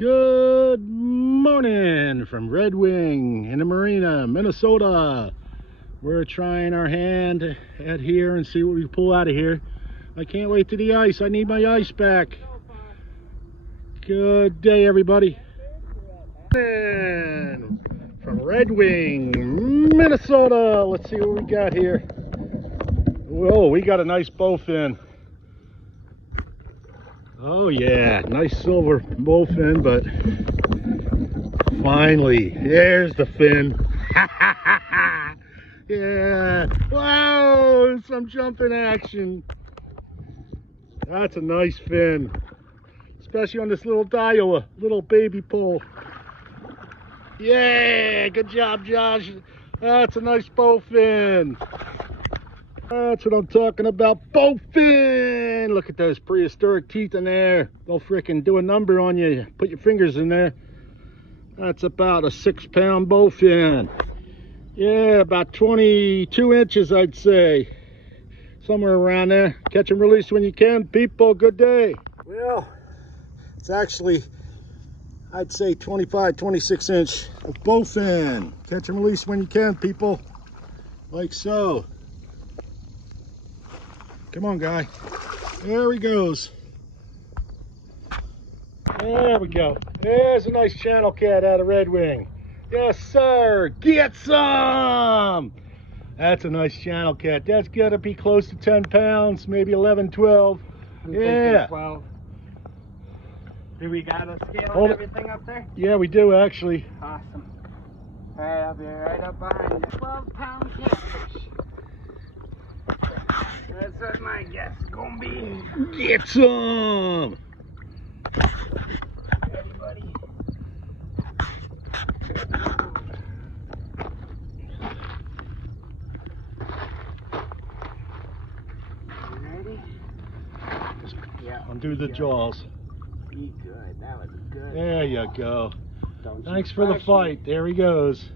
Good morning from Redwing in the marina, Minnesota. We're trying our hand at here and see what we pull out of here. I can't wait to the ice. I need my ice back. Good day, everybody. And from Redwing, Minnesota. Let's see what we got here. Whoa, we got a nice bowfin. Oh yeah, nice silver bowfin, but finally, there's the fin. Yeah, wow, some jumping action. That's a nice fin, especially on this little Daiwa, little baby pole. Yeah, good job, Josh. That's a nice bowfin. That's what I'm talking about, bowfin. Look at those prehistoric teeth in there. They'll frickin' do a number on you. Put your fingers in there. That's about a 6-pound bowfin. Yeah, about 22 inches, I'd say. Somewhere around there. Catch and release when you can, people. Good day. Well, it's actually, I'd say 25, 26 inch bowfin. Catch and release when you can, people. Like so. Come on, guy. There he goes. There we go. There's a nice channel cat out of Redwing. Yes, sir. Get some. That's a nice channel cat. That's got to be close to 10 pounds, maybe 11, 12. Yeah. 12. Do we got a scale Hold and everything up there? Yeah, we do actually. Awesome. All right, I'll be right up behind you. 12-pound catfish. That's what my guess is gonna be. Get some. Ready, buddy? Ready? Yeah. Undo the jaws. Be good. That was good. There you go. Don't Thanks for the fight. There he goes.